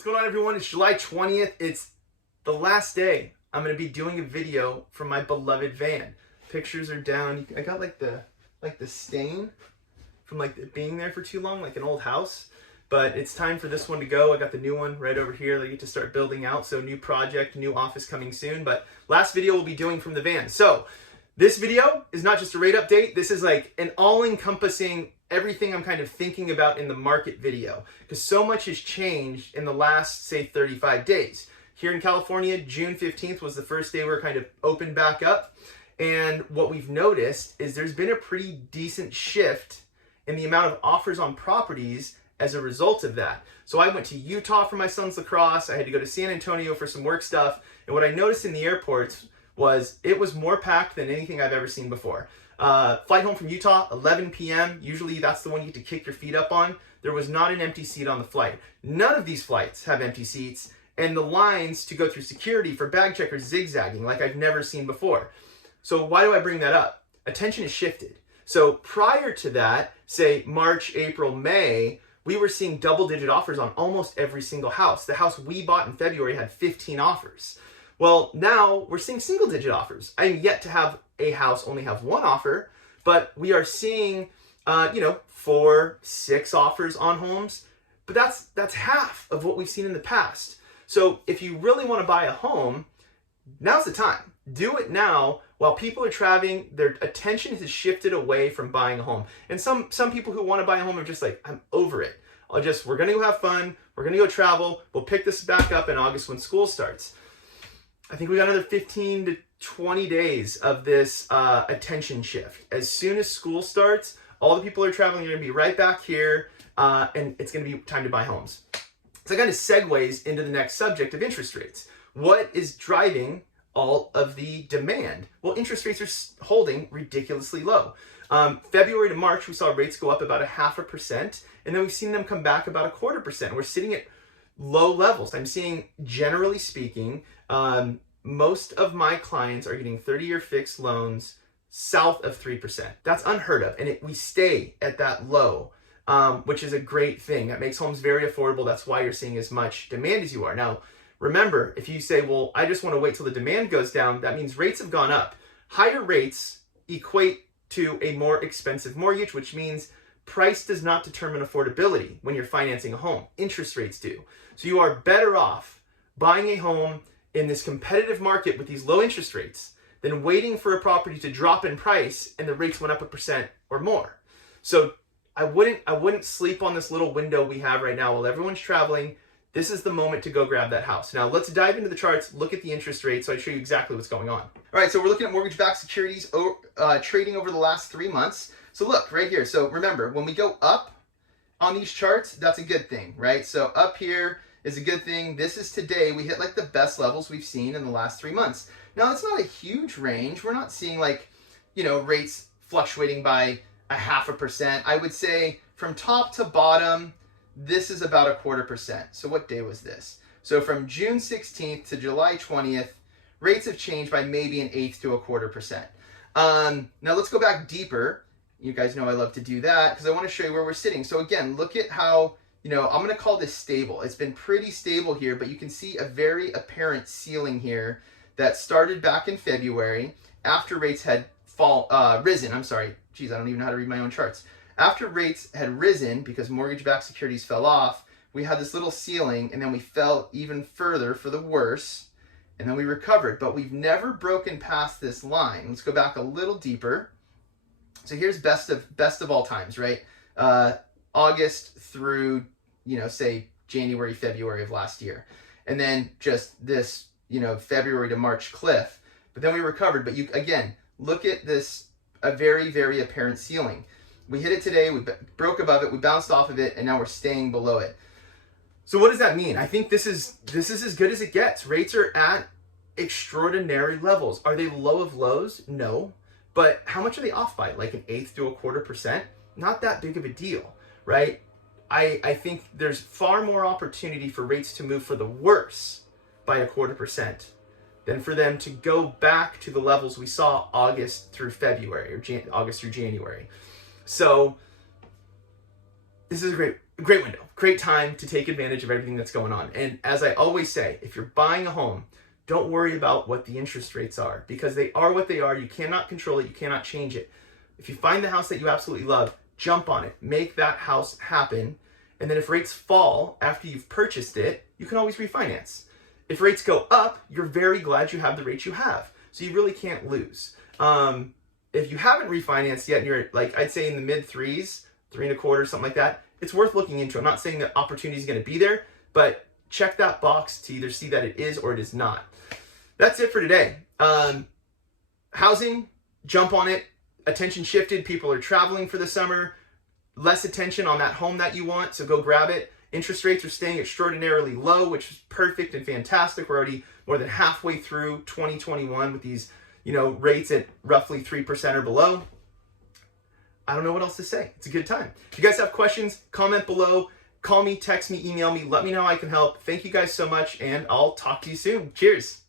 What's going on, everyone? It's July 20th. It's the last day I'm going to be doing a video from my beloved van. Pictures are down. I got like the stain from it being there for too long, like an old house. But it's time for this one to go. I got the new one right over here that I get to start building out. So new project, new office coming soon. But last video we'll be doing from the van. So this video is not just a rate update. This is like an all-encompassing everything I'm kind of thinking about in the market video, because so much has changed in the last, say, 35 days. Here in California, June 15th was the first day we're kind of opened back up. And what we've noticed is there's been a pretty decent shift in the amount of offers on properties as a result of that. So I went to Utah for my son's lacrosse. I had to go to San Antonio for some work stuff. And what I noticed in the airports was it was more packed than anything I've ever seen before. Flight home from Utah, 11 p.m. Usually that's the one you get to kick your feet up on. There was not an empty seat on the flight. None of these flights have empty seats, and the lines to go through security for bag checkers zigzagging like I've never seen before. So why do I bring that up? Attention has shifted. So prior to that, say March, April, May, we were seeing double-digit offers on almost every single house. The house we bought in February had 15 offers. Well, now we're seeing single-digit offers. I'm yet to have a house only have one offer, but we are seeing, 4, 6 offers on homes. But that's half of what we've seen in the past. So if you really want to buy a home, now's the time. Do it now while people are traveling. Their attention has shifted away from buying a home. And some people who want to buy a home are just like, I'm over it. We're going to go have fun. We're going to go travel. We'll pick this back up in August when school starts. I think we got another 15 to 20 days of this attention shift. As soon as school starts, all the people who are traveling are going to be right back here, and it's going to be time to buy homes. So that kind of segues into the next subject of interest rates. What is driving all of the demand? Well, interest rates are holding ridiculously low. February to March, we saw rates go up about 0.5%, and then we've seen them come back about 0.25%. We're sitting at low levels. I'm seeing, generally speaking, most of my clients are getting 30-year fixed loans south of 3%. That's unheard of, and we stay at that low, which is a great thing. That makes homes very affordable. That's why you're seeing as much demand as you are. Now, remember, if you say, well, I just want to wait till the demand goes down, that means rates have gone up. Higher rates equate to a more expensive mortgage, which means price does not determine affordability when you're financing a home. Interest rates do. So you are better off buying a home in this competitive market with these low interest rates than waiting for a property to drop in price and the rates went up 1% or more. So I wouldn't sleep on this little window we have right now while everyone's traveling. This is the moment to go grab that house. Now let's dive into the charts, look at the interest rate so I show you exactly what's going on. All right, so we're looking at mortgage-backed securities trading over the last 3 months. So look right here. So remember, when we go up on these charts, that's a good thing, right? So up here is a good thing. This is today. We hit like the best levels we've seen in the last 3 months. Now, it's not a huge range. We're not seeing rates fluctuating by 0.5%. I would say from top to bottom, this is about 0.25%. So what day was this? So from June 16th to July 20th, rates have changed by maybe 1/8 to 0.25%. Now let's go back deeper. You guys know I love to do that because I want to show you where we're sitting. So again, look at how, I'm going to call this stable. It's been pretty stable here, but you can see a very apparent ceiling here that started back in February after rates had risen. I'm sorry. Geez, I don't even know how to read my own charts. After rates had risen because mortgage-backed securities fell off, we had this little ceiling, and then we fell even further for the worse, and then we recovered. But we've never broken past this line. Let's go back a little deeper. So here's best of all times, right? August through, say January, February of last year. And then just this, February to March cliff. But then we recovered. But again, look at this, a very, very apparent ceiling. We hit it today, we broke above it, we bounced off of it, and now we're staying below it. So what does that mean? I think this is as good as it gets. Rates are at extraordinary levels. Are they low of lows? No. But how much are they off by? Like 1/8 to 0.25%? Not that big of a deal, right? I think there's far more opportunity for rates to move for the worse by 0.25% than for them to go back to the levels we saw August through February or August through January. So this is a great great window, great time to take advantage of everything that's going on. And as I always say, if you're buying a home, don't worry about what the interest rates are, because they are what they are. You cannot control it. You cannot change it. If you find the house that you absolutely love, jump on it. Make that house happen. And then if rates fall after you've purchased it, you can always refinance. If rates go up, you're very glad you have the rates you have. So you really can't lose. If you haven't refinanced yet and you're, like, I'd say in the mid threes, 3.25, something like that, it's worth looking into. I'm not saying that opportunity is going to be there, but check that box to either see that it is or it is not. That's it for today. Housing, jump on it. Attention shifted. People are traveling for the summer. Less attention on that home that you want, so go grab it. Interest rates are staying extraordinarily low, which is perfect and fantastic. We're already more than halfway through 2021 with these, rates at roughly 3% or below. I don't know what else to say. It's a good time. If you guys have questions, comment below. Call me, text me, email me. Let me know how I can help. Thank you guys so much, and I'll talk to you soon. Cheers.